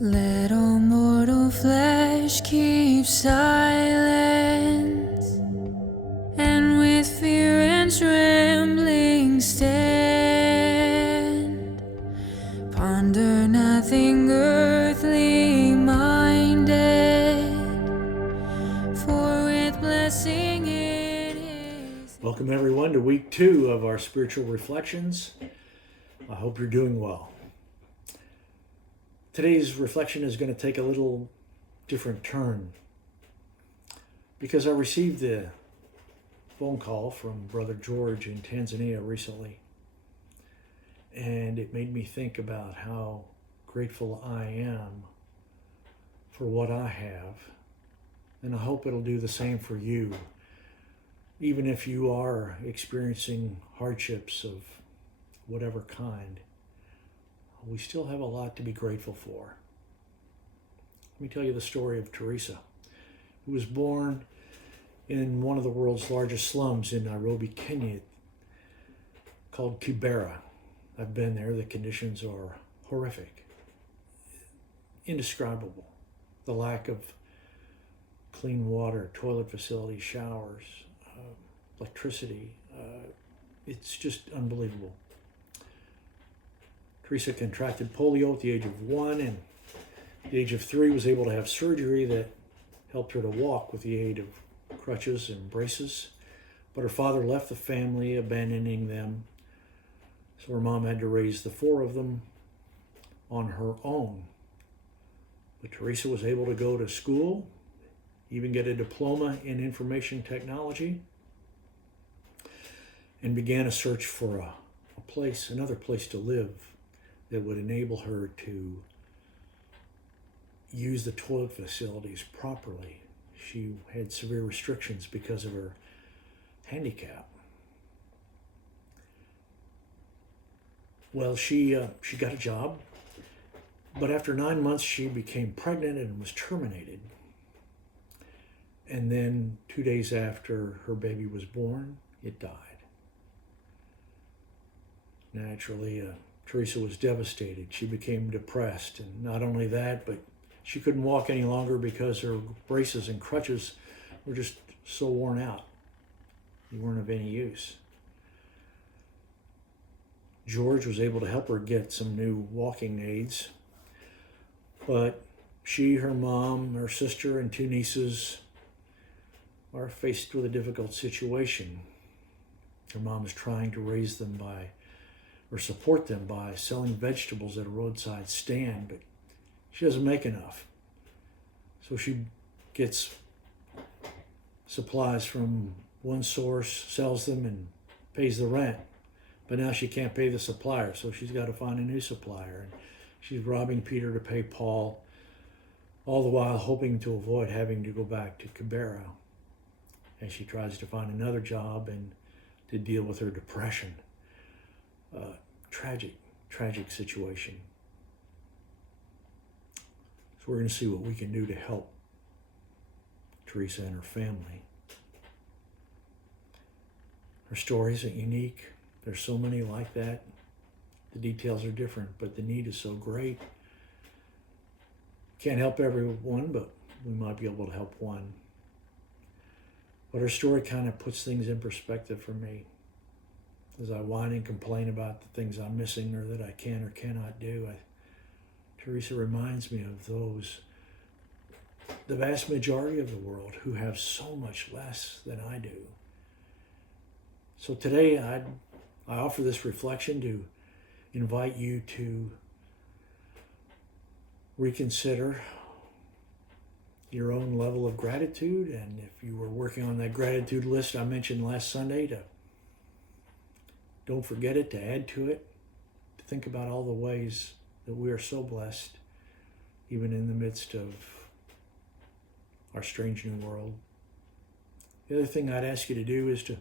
Let all mortal flesh keep silence, and with fear and trembling stand. Ponder nothing earthly minded, for with blessing it is. Welcome everyone to week 2 of our spiritual reflections. I hope you're doing well. Today's reflection is going to take a little different turn because I received a phone call from Brother George in Tanzania recently, and it made me think about how grateful I am for what I have, and I hope it'll do the same for you, even if you are experiencing hardships of whatever kind. We still have a lot to be grateful for. Let me tell you the story of Teresa, who was born in one of the world's largest slums in Nairobi, Kenya, called Kibera. I've been there. The conditions are horrific, indescribable. The lack of clean water, toilet facilities, showers, electricity. It's just unbelievable. Teresa contracted polio at the age of 1, and at the age of 3 was able to have surgery that helped her to walk with the aid of crutches and braces. But her father left the family, abandoning them. So her mom had to raise the 4 of them on her own. But Teresa was able to go to school, even get a diploma in information technology, and began a search for another place to live that would enable her to use the toilet facilities properly. She had severe restrictions because of her handicap. Well, she got a job, but after 9 months she became pregnant and was terminated. And then 2 days after her baby was born, it died. Naturally, Teresa was devastated. She became depressed, and not only that, but she couldn't walk any longer because her braces and crutches were just so worn out. They weren't of any use. George was able to help her get some new walking aids, but she, her mom, her sister, and 2 nieces are faced with a difficult situation. Her mom is trying to raise them support them by selling vegetables at a roadside stand, but she doesn't make enough. So she gets supplies from one source, sells them, and pays the rent. But now she can't pay the supplier, so she's got to find a new supplier. And she's robbing Peter to pay Paul, all the while hoping to avoid having to go back to Kibera as she tries to find another job and to deal with her depression. Tragic situation. So we're going to see what we can do to help Teresa and her family. Her story isn't unique. There's so many like that. The details are different, but the need is so great. Can't help everyone, but we might be able to help one. But her story kind of puts things in perspective for me. As I whine and complain about the things I'm missing or that I can or cannot do, Teresa reminds me of the vast majority of the world who have so much less than I do. So today I offer this reflection to invite you to reconsider your own level of gratitude, and if you were working on that gratitude list I mentioned last Sunday, don't forget it, to add to it, to think about all the ways that we are so blessed, even in the midst of our strange new world. The other thing I'd ask you to do is to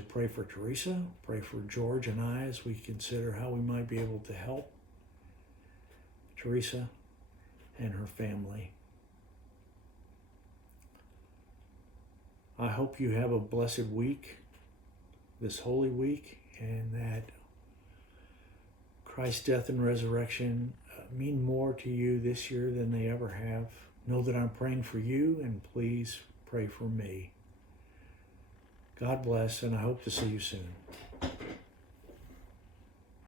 pray for Teresa, pray for George and I as we consider how we might be able to help Teresa and her family. I hope you have a blessed week, this Holy Week, and that Christ's death and resurrection mean more to you this year than they ever have. Know that I'm praying for you, and please pray for me. God bless, and I hope to see you soon.